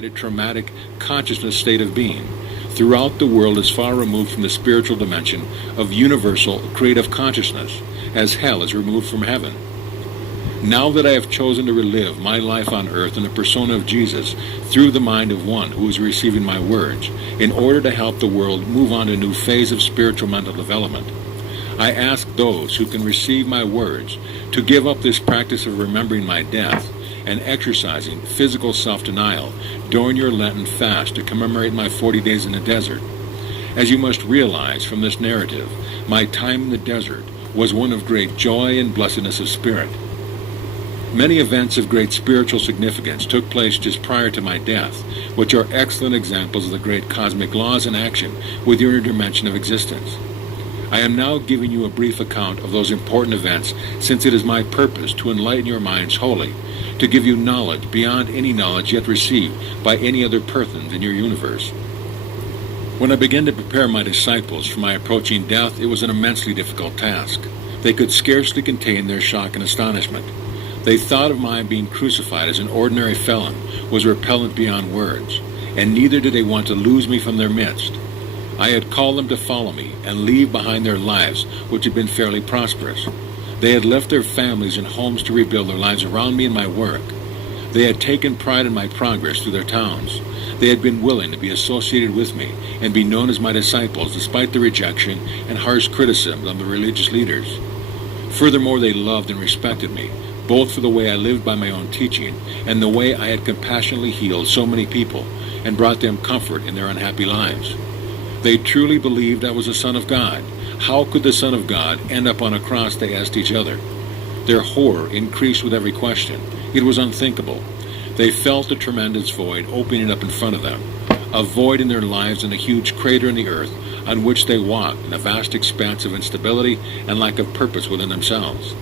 a traumatic consciousness state of being. Throughout the world is far removed from the spiritual dimension of universal creative consciousness, as hell is removed from heaven. Now that I have chosen to relive my life on earth in the persona of Jesus through the mind of one who is receiving my words, in order to help the world move on to a new phase of spiritual mental development, I ask those who can receive my words to give up this practice of remembering my death and exercising physical self-denial during your Lenten fast to commemorate my 40 days in the desert. As you must realize from this narrative, my time in the desert was one of great joy and blessedness of spirit. Many events of great spiritual significance took place just prior to my death, which are excellent examples of the great cosmic laws in action with your interdimension of existence. I am now giving you a brief account of those important events, since it is my purpose to enlighten your minds wholly, to give you knowledge beyond any knowledge yet received by any other persons in your universe. When I began to prepare my disciples for my approaching death, it was an immensely difficult task. They could scarcely contain their shock and astonishment. They thought of my being crucified as an ordinary felon was repellent beyond words, and neither did they want to lose me from their midst. I had called them to follow me and leave behind their lives, which had been fairly prosperous. They had left their families and homes to rebuild their lives around me and my work. They had taken pride in my progress through their towns. They had been willing to be associated with me and be known as my disciples despite the rejection and harsh criticism of the religious leaders. Furthermore, they loved and respected me, both for the way I lived by my own teaching and the way I had compassionately healed so many people and brought them comfort in their unhappy lives. They truly believed I was the Son of God. How could the Son of God end up on a cross, they asked each other. Their horror increased with every question. It was unthinkable. They felt a tremendous void opening up in front of them, a void in their lives and a huge crater in the earth on which they walked in a vast expanse of instability and lack of purpose within themselves.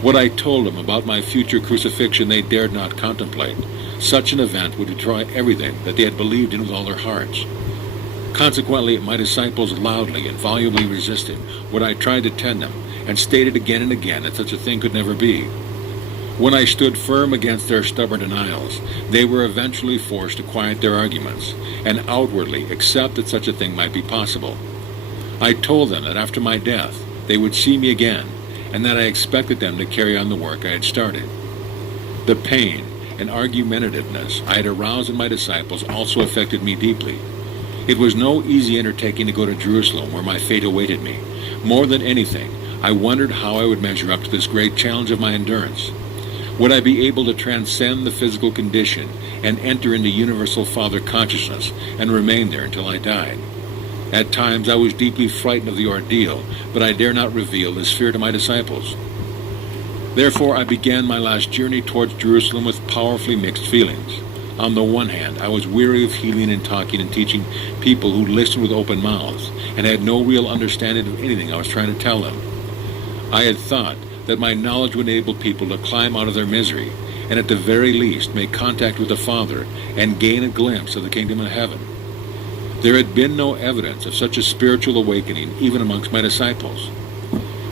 What I told them about my future crucifixion they dared not contemplate. Such an event would destroy everything that they had believed in with all their hearts. Consequently, my disciples loudly and volubly resisted what I tried to tell them, and stated again and again that such a thing could never be. When I stood firm against their stubborn denials, they were eventually forced to quiet their arguments, and outwardly accept that such a thing might be possible. I told them that after my death, they would see me again, and that I expected them to carry on the work I had started. The pain and argumentativeness I had aroused in my disciples also affected me deeply. It was no easy undertaking to go to Jerusalem, where my fate awaited me. More than anything, I wondered how I would measure up to this great challenge of my endurance. Would I be able to transcend the physical condition and enter into universal Father consciousness and remain there until I died? At times I was deeply frightened of the ordeal, but I dare not reveal this fear to my disciples. Therefore I began my last journey towards Jerusalem with powerfully mixed feelings. On the one hand, I was weary of healing and talking and teaching people who listened with open mouths and had no real understanding of anything I was trying to tell them. I had thought that my knowledge would enable people to climb out of their misery and at the very least make contact with the Father and gain a glimpse of the kingdom of heaven. There had been no evidence of such a spiritual awakening even amongst my disciples.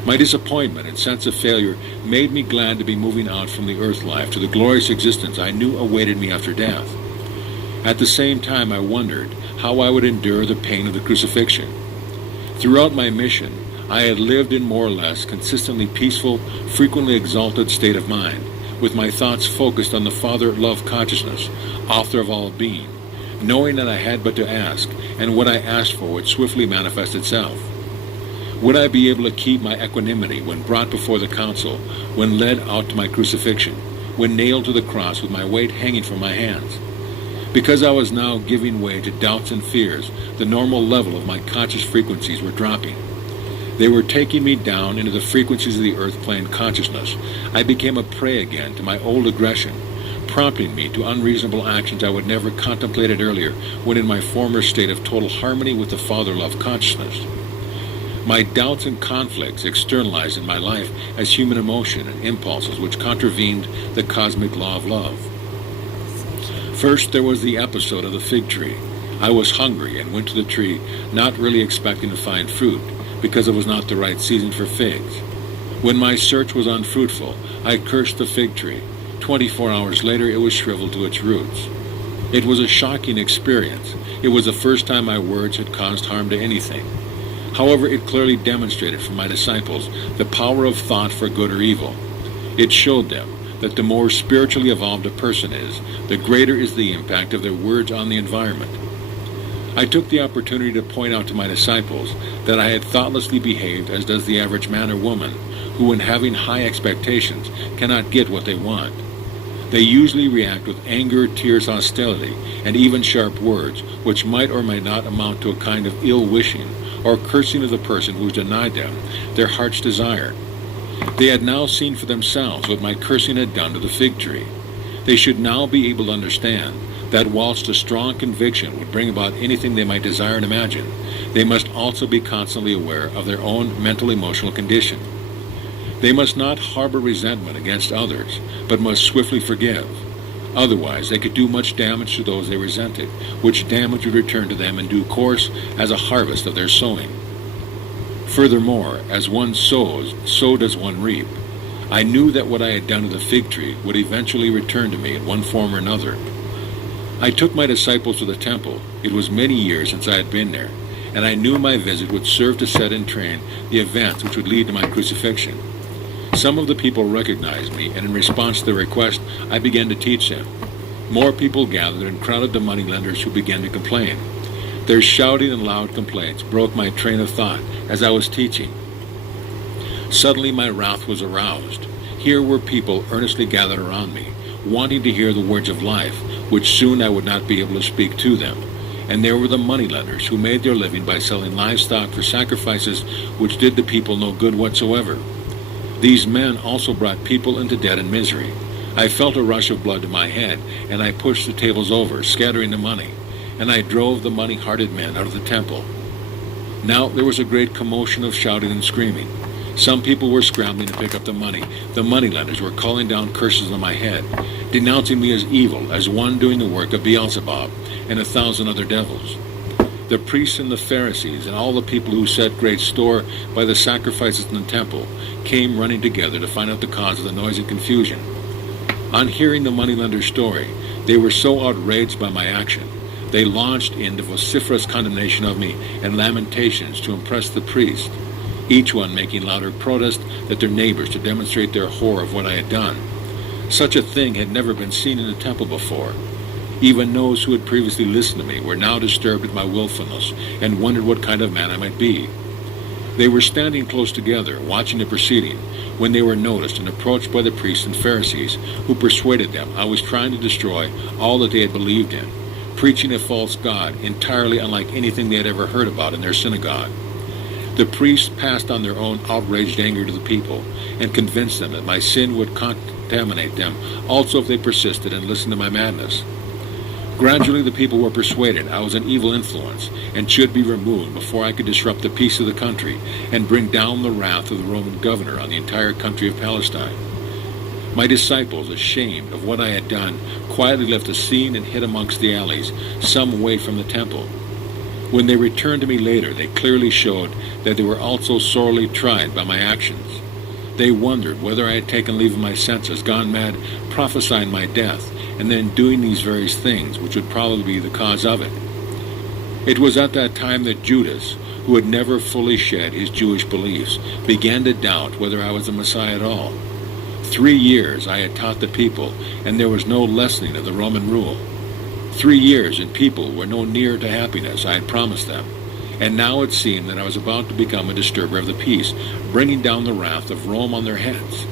My disappointment and sense of failure made me glad to be moving out from the earth life to the glorious existence I knew awaited me after death. At the same time, I wondered how I would endure the pain of the crucifixion. Throughout my mission, I had lived in more or less consistently peaceful, frequently exalted state of mind, with my thoughts focused on the Father love consciousness, author of all being, knowing that I had but to ask, and what I asked for would swiftly manifest itself. Would I be able to keep my equanimity when brought before the council, when led out to my crucifixion, when nailed to the cross with my weight hanging from my hands? Because I was now giving way to doubts and fears, the normal level of my conscious frequencies were dropping. They were taking me down into the frequencies of the earth plane consciousness. I became a prey again to my old aggression, prompting me to unreasonable actions I would never contemplated earlier when in my former state of total harmony with the Father love consciousness. My doubts and conflicts externalized in my life as human emotion and impulses which contravened the cosmic law of love. First, there was the episode of the fig tree. I was hungry and went to the tree, not really expecting to find fruit, because it was not the right season for figs. When my search was unfruitful, I cursed the fig tree. 24 hours later, it was shriveled to its roots. It was a shocking experience. It was the first time my words had caused harm to anything. However, it clearly demonstrated for my disciples the power of thought for good or evil. It showed them that the more spiritually evolved a person is, the greater is the impact of their words on the environment. I took the opportunity to point out to my disciples that I had thoughtlessly behaved as does the average man or woman, who when having high expectations cannot get what they want. They usually react with anger, tears, hostility, and even sharp words, which might or might not amount to a kind of ill-wishing or cursing of the person who has denied them their heart's desire. They had now seen for themselves what my cursing had done to the fig tree. They should now be able to understand that whilst a strong conviction would bring about anything they might desire and imagine, they must also be constantly aware of their own mental-emotional condition. They must not harbor resentment against others, but must swiftly forgive. Otherwise, they could do much damage to those they resented, which damage would return to them in due course as a harvest of their sowing. Furthermore, as one sows, so does one reap. I knew that what I had done to the fig tree would eventually return to me in one form or another. I took my disciples to the temple. It was many years since I had been there, and I knew my visit would serve to set in train the events which would lead to my crucifixion. Some of the people recognized me, and in response to their request, I began to teach them. More people gathered and crowded the moneylenders, who began to complain. Their shouting and loud complaints broke my train of thought as I was teaching. Suddenly my wrath was aroused. Here were people earnestly gathered around me, wanting to hear the words of life, which soon I would not be able to speak to them. And there were the moneylenders, who made their living by selling livestock for sacrifices which did the people no good whatsoever. These men also brought people into debt and misery. I felt a rush of blood to my head, and I pushed the tables over, scattering the money, and I drove the money-hearted men out of the temple. Now there was a great commotion of shouting and screaming. Some people were scrambling to pick up the money. The moneylenders were calling down curses on my head, denouncing me as evil, as one doing the work of Beelzebub and 1,000 other devils. The priests and the Pharisees and all the people who set great store by the sacrifices in the temple came running together to find out the cause of the noise and confusion. On hearing the moneylender's story, they were so outraged by my action, they launched into vociferous condemnation of me and lamentations to impress the priest, each one making louder protest at their neighbors to demonstrate their horror of what I had done. Such a thing had never been seen in the temple before. Even those who had previously listened to me were now disturbed at my willfulness and wondered what kind of man I might be. They were standing close together, watching the proceeding, when they were noticed and approached by the priests and Pharisees, who persuaded them I was trying to destroy all that they had believed in, preaching a false god entirely unlike anything they had ever heard about in their synagogue. The priests passed on their own outraged anger to the people and convinced them that my sin would contaminate them also if they persisted and listened to my madness. Gradually the people were persuaded I was an evil influence and should be removed before I could disrupt the peace of the country and bring down the wrath of the Roman governor on the entire country of Palestine. My disciples, ashamed of what I had done, quietly left the scene and hid amongst the alleys, some way from the temple. When they returned to me later, they clearly showed that they were also sorely tried by my actions. They wondered whether I had taken leave of my senses, gone mad, prophesying my death, and then doing these various things, which would probably be the cause of it. It was at that time that Judas, who had never fully shed his Jewish beliefs, began to doubt whether I was the Messiah at all. 3 years I had taught the people, and there was no lessening of the Roman rule. 3 years, and people were no nearer to happiness I had promised them. And now it seemed that I was about to become a disturber of the peace, bringing down the wrath of Rome on their heads.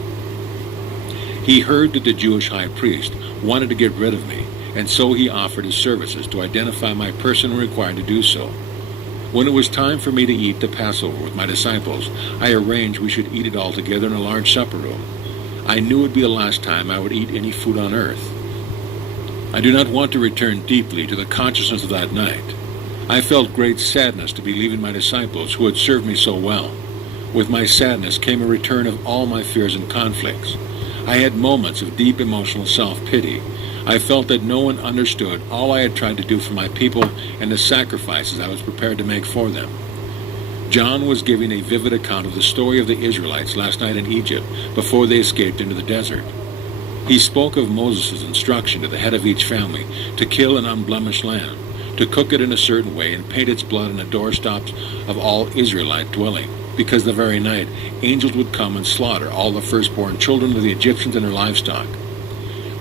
He heard that the Jewish high priest wanted to get rid of me, and so he offered his services to identify my person and required to do so. When it was time for me to eat the Passover with my disciples, I arranged we should eat it all together in a large supper room. I knew it would be the last time I would eat any food on earth. I do not want to return deeply to the consciousness of that night. I felt great sadness to be leaving my disciples who had served me so well. With my sadness came a return of all my fears and conflicts. I had moments of deep emotional self-pity. I felt that no one understood all I had tried to do for my people and the sacrifices I was prepared to make for them. John was giving a vivid account of the story of the Israelites last night in Egypt before they escaped into the desert. He spoke of Moses' instruction to the head of each family to kill an unblemished lamb, to cook it in a certain way and paint its blood on the doorstops of all Israelite dwelling, because the very night angels would come and slaughter all the firstborn children of the Egyptians and their livestock.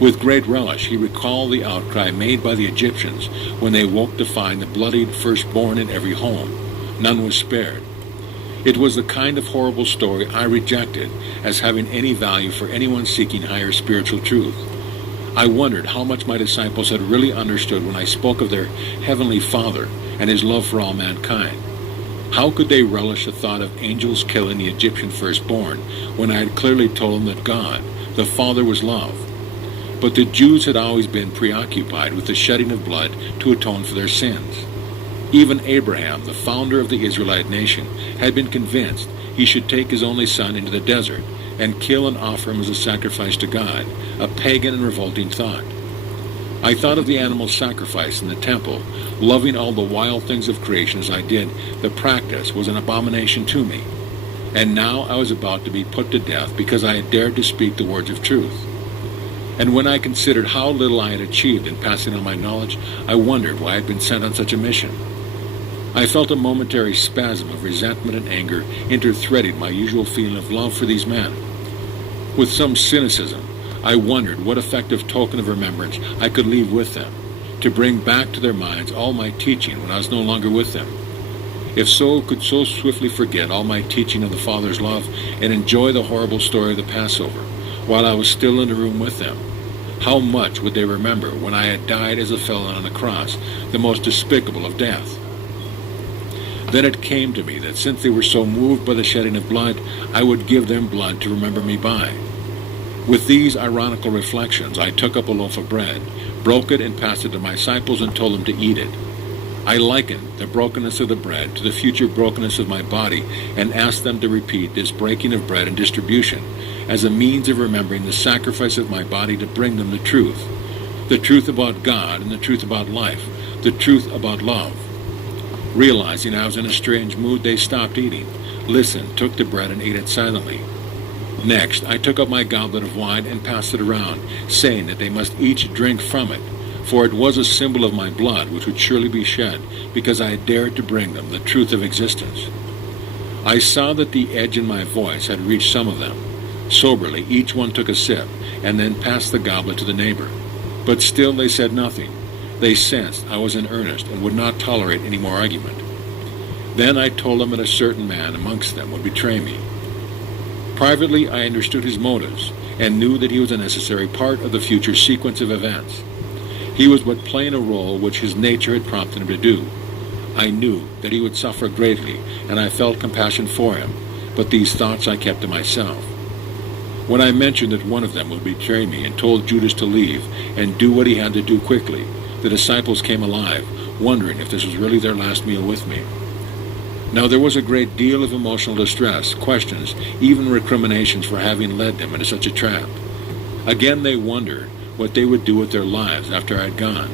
With great relish he recalled the outcry made by the Egyptians when they woke to find the bloodied firstborn in every home. None was spared. It was the kind of horrible story I rejected as having any value for anyone seeking higher spiritual truth. I wondered how much my disciples had really understood when I spoke of their Heavenly Father and His love for all mankind. How could they relish the thought of angels killing the Egyptian firstborn when I had clearly told them that God, the Father, was love? But the Jews had always been preoccupied with the shedding of blood to atone for their sins. Even Abraham, the founder of the Israelite nation, had been convinced he should take his only son into the desert and kill and offer him as a sacrifice to God, a pagan and revolting thought. I thought of the animal sacrifice in the temple. Loving all the wild things of creation as I did, the practice was an abomination to me. And now I was about to be put to death because I had dared to speak the words of truth. And when I considered how little I had achieved in passing on my knowledge, I wondered why I had been sent on such a mission. I felt a momentary spasm of resentment and anger interthreading my usual feeling of love for these men. With some cynicism, I wondered what effective token of remembrance I could leave with them, to bring back to their minds all my teaching when I was no longer with them. If so, could so swiftly forget all my teaching of the Father's love and enjoy the horrible story of the Passover, while I was still in the room with them. How much would they remember when I had died as a felon on the cross, the most despicable of death? Then it came to me that since they were so moved by the shedding of blood, I would give them blood to remember me by. With these ironical reflections, I took up a loaf of bread, broke it and passed it to my disciples and told them to eat it. I likened the brokenness of the bread to the future brokenness of my body and asked them to repeat this breaking of bread and distribution as a means of remembering the sacrifice of my body to bring them the truth about God and the truth about life, the truth about love. Realizing I was in a strange mood, they stopped eating, listened, took the bread, and ate it silently. Next, I took up my goblet of wine and passed it around, saying that they must each drink from it, for it was a symbol of my blood which would surely be shed, because I had dared to bring them the truth of existence. I saw that the edge in my voice had reached some of them. Soberly, each one took a sip, and then passed the goblet to the neighbor. But still they said nothing. They sensed I was in earnest and would not tolerate any more argument. Then I told them that a certain man amongst them would betray me. Privately, I understood his motives, and knew that he was a necessary part of the future sequence of events. He was but playing a role which his nature had prompted him to do. I knew that he would suffer greatly, and I felt compassion for him, but these thoughts I kept to myself. When I mentioned that one of them would betray me and told Judas to leave and do what he had to do quickly, the disciples came alive, wondering if this was really their last meal with me. Now there was a great deal of emotional distress, questions, even recriminations for having led them into such a trap. Again they wondered what they would do with their lives after I had gone.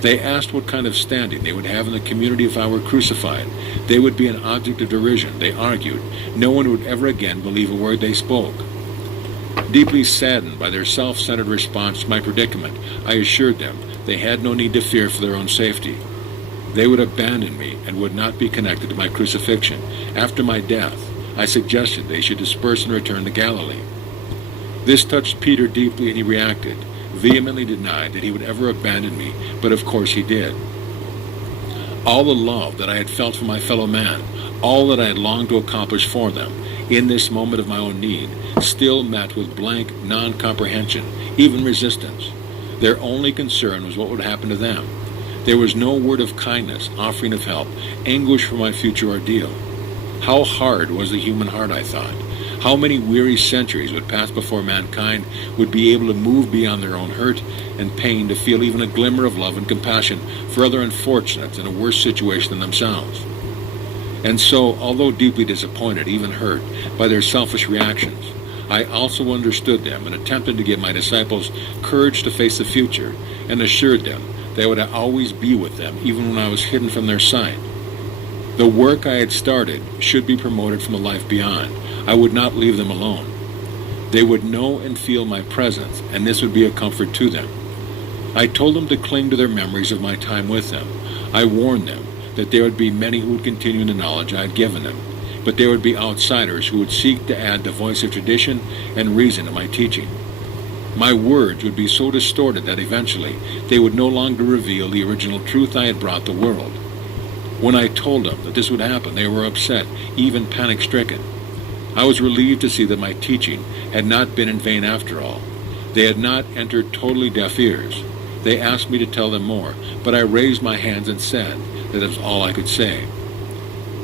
They asked what kind of standing they would have in the community if I were crucified. They would be an object of derision, they argued. No one would ever again believe a word they spoke. Deeply saddened by their self-centered response to my predicament, I assured them they had no need to fear for their own safety. They would abandon me and would not be connected to my crucifixion. After my death, I suggested they should disperse and return to Galilee. This touched Peter deeply, and he reacted, vehemently denied that he would ever abandon me, but of course he did. All the love that I had felt for my fellow man, all that I had longed to accomplish for them, in this moment of my own need, still met with blank non-comprehension, even resistance. Their only concern was what would happen to them. There was no word of kindness, offering of help, anguish for my future ordeal. How hard was the human heart, I thought. How many weary centuries would pass before mankind would be able to move beyond their own hurt and pain to feel even a glimmer of love and compassion for other unfortunates in a worse situation than themselves. And so, although deeply disappointed, even hurt, by their selfish reactions, I also understood them and attempted to give my disciples courage to face the future and assured them that I would always be with them even when I was hidden from their sight. The work I had started should be promoted from the life beyond. I would not leave them alone. They would know and feel my presence, and this would be a comfort to them. I told them to cling to their memories of my time with them. I warned them that there would be many who would continue in the knowledge I had given them, but there would be outsiders who would seek to add the voice of tradition and reason to my teaching. My words would be so distorted that eventually they would no longer reveal the original truth I had brought the world. When I told them that this would happen, they were upset, even panic-stricken. I was relieved to see that my teaching had not been in vain after all. They had not entered totally deaf ears. They asked me to tell them more, but I raised my hands and said that it was all I could say.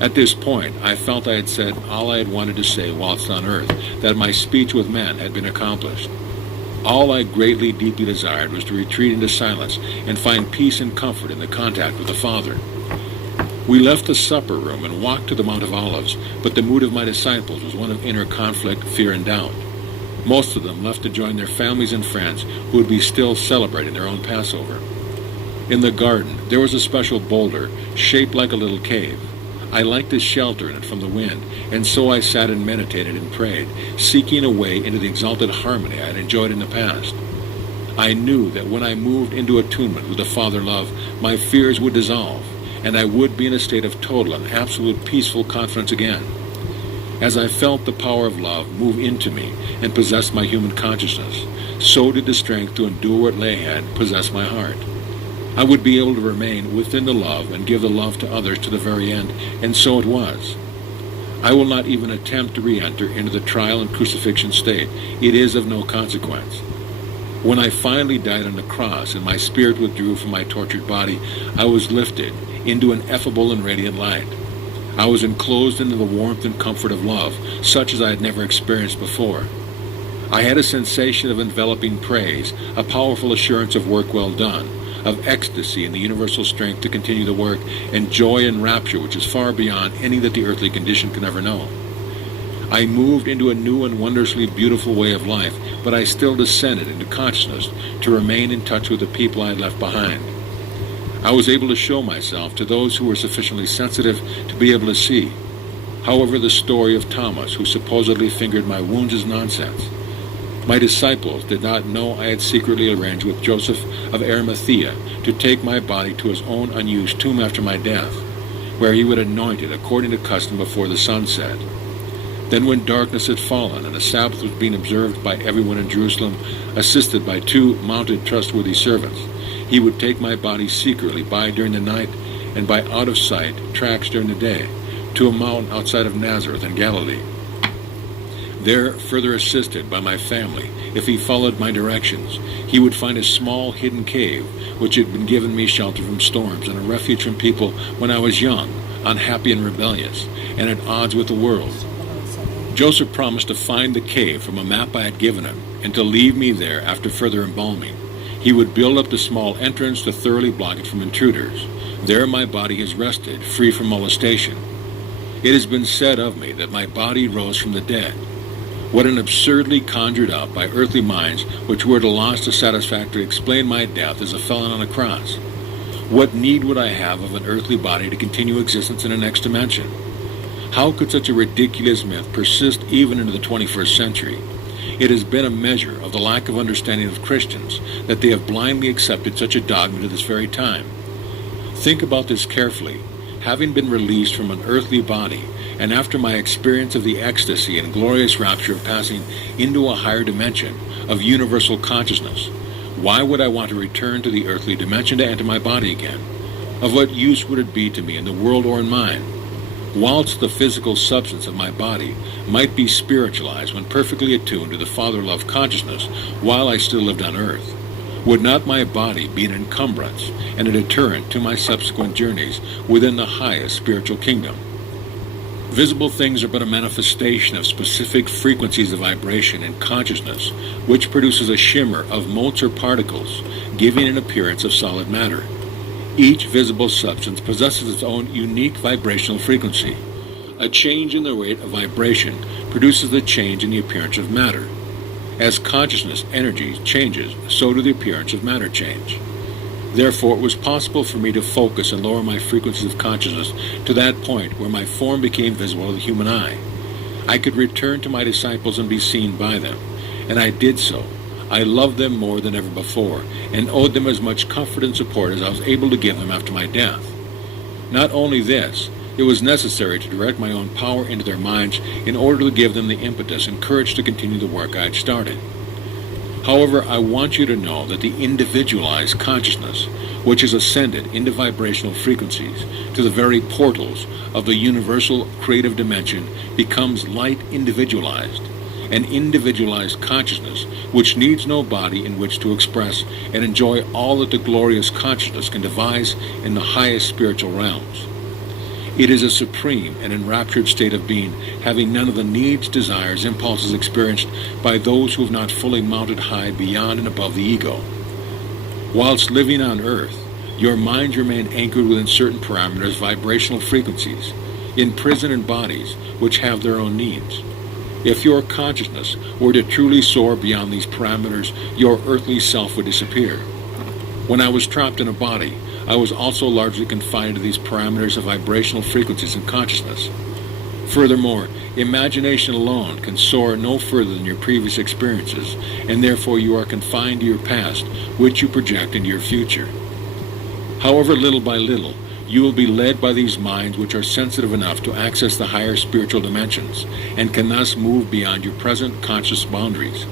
At this point, I felt I had said all I had wanted to say whilst on earth, that my speech with men had been accomplished. All I greatly, deeply desired was to retreat into silence and find peace and comfort in the contact with the Father. We left the supper room and walked to the Mount of Olives, but the mood of my disciples was one of inner conflict, fear, and doubt. Most of them left to join their families and friends who would be still celebrating their own Passover. In the garden, there was a special boulder shaped like a little cave. I liked to shelter in it from the wind, and so I sat and meditated and prayed, seeking a way into the exalted harmony I had enjoyed in the past. I knew that when I moved into attunement with the Father love, my fears would dissolve, and I would be in a state of total and absolute peaceful confidence again. As I felt the power of love move into me and possess my human consciousness, so did the strength to endure what lay ahead possess my heart. I would be able to remain within the love and give the love to others to the very end, and so it was. I will not even attempt to re-enter into the trial and crucifixion state. It is of no consequence. When I finally died on the cross and my spirit withdrew from my tortured body, I was lifted into an ineffable and radiant light. I was enclosed into the warmth and comfort of love, such as I had never experienced before. I had a sensation of enveloping praise, a powerful assurance of work well done, of ecstasy in the universal strength to continue the work, and joy and rapture which is far beyond any that the earthly condition can ever know. I moved into a new and wondrously beautiful way of life, but I still descended into consciousness to remain in touch with the people I had left behind. I was able to show myself to those who were sufficiently sensitive to be able to see. However, the story of Thomas, who supposedly fingered my wounds, is nonsense. My disciples did not know I had secretly arranged with Joseph of Arimathea to take my body to his own unused tomb after my death, where he would anoint it according to custom before the sun set. Then when darkness had fallen and the Sabbath was being observed by everyone in Jerusalem, assisted by 2 mounted trustworthy servants, he would take my body secretly by during the night and by out-of-sight tracks during the day to a mountain outside of Nazareth in Galilee. There, further assisted by my family, if he followed my directions, he would find a small hidden cave which had been given me shelter from storms and a refuge from people when I was young, unhappy and rebellious, and at odds with the world. Joseph promised to find the cave from a map I had given him and to leave me there after further embalming. He would build up the small entrance to thoroughly block it from intruders. There my body has rested, free from molestation. It has been said of me that my body rose from the dead. What an absurdly conjured up by earthly minds which were at a loss to satisfactorily explain my death as a felon on a cross. What need would I have of an earthly body to continue existence in the next dimension? How could such a ridiculous myth persist even into the 21st century? It has been a measure of the lack of understanding of Christians that they have blindly accepted such a dogma to this very time. Think about this carefully. Having been released from an earthly body, and after my experience of the ecstasy and glorious rapture of passing into a higher dimension of universal consciousness, why would I want to return to the earthly dimension to enter my body again? Of what use would it be to me in the world or in mine? Whilst the physical substance of my body might be spiritualized when perfectly attuned to the Father love consciousness while I still lived on earth, would not my body be an encumbrance and a deterrent to my subsequent journeys within the highest spiritual kingdom? Visible things are but a manifestation of specific frequencies of vibration in consciousness, which produces a shimmer of motes or particles, giving an appearance of solid matter. Each visible substance possesses its own unique vibrational frequency. A change in the rate of vibration produces a change in the appearance of matter. As consciousness energy changes, so do the appearance of matter change. Therefore, it was possible for me to focus and lower my frequencies of consciousness to that point where my form became visible to the human eye. I could return to my disciples and be seen by them, and I did so. I loved them more than ever before, and owed them as much comfort and support as I was able to give them after my death. Not only this, it was necessary to direct my own power into their minds in order to give them the impetus and courage to continue the work I had started. However, I want you to know that the individualized consciousness, which has ascended into vibrational frequencies to the very portals of the universal creative dimension, becomes light individualized, an individualized consciousness which needs no body in which to express and enjoy all that the glorious consciousness can devise in the highest spiritual realms. It is a supreme and enraptured state of being, having none of the needs, desires, impulses experienced by those who have not fully mounted high beyond and above the ego. Whilst living on earth, your minds remain anchored within certain parameters, vibrational frequencies, imprisoned in bodies which have their own needs. If your consciousness were to truly soar beyond these parameters, your earthly self would disappear. When I was trapped in a body, I was also largely confined to these parameters of vibrational frequencies and consciousness. Furthermore, imagination alone can soar no further than your previous experiences, and therefore you are confined to your past, which you project into your future. However, little by little, you will be led by these minds which are sensitive enough to access the higher spiritual dimensions, and can thus move beyond your present conscious boundaries.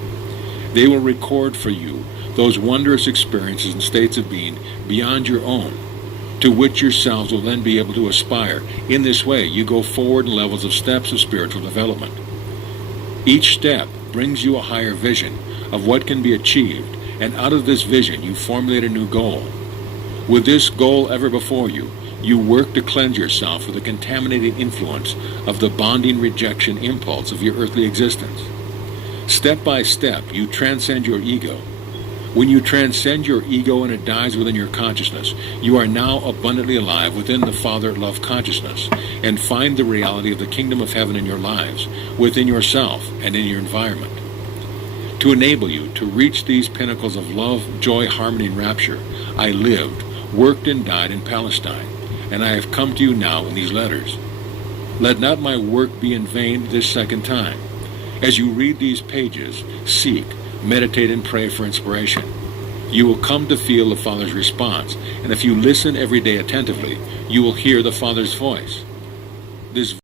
They will record for you those wondrous experiences and states of being beyond your own, to which yourselves will then be able to aspire. In this way, you go forward in levels of steps of spiritual development. Each step brings you a higher vision of what can be achieved, and out of this vision you formulate a new goal. With this goal ever before you, you work to cleanse yourself of the contaminating influence of the bonding rejection impulse of your earthly existence. Step by step, you transcend your ego. When you transcend your ego and it dies within your consciousness, you are now abundantly alive within the Father Love consciousness, and find the reality of the kingdom of heaven in your lives, within yourself and in your environment. To enable you to reach these pinnacles of love, joy, harmony, and rapture, I lived, worked, and died in Palestine, and I have come to you now in these letters. Let not my work be in vain this second time. As you read these pages, seek, meditate, and pray for inspiration. You will come to feel the Father's response, and if you listen every day attentively, you will hear the Father's voice. This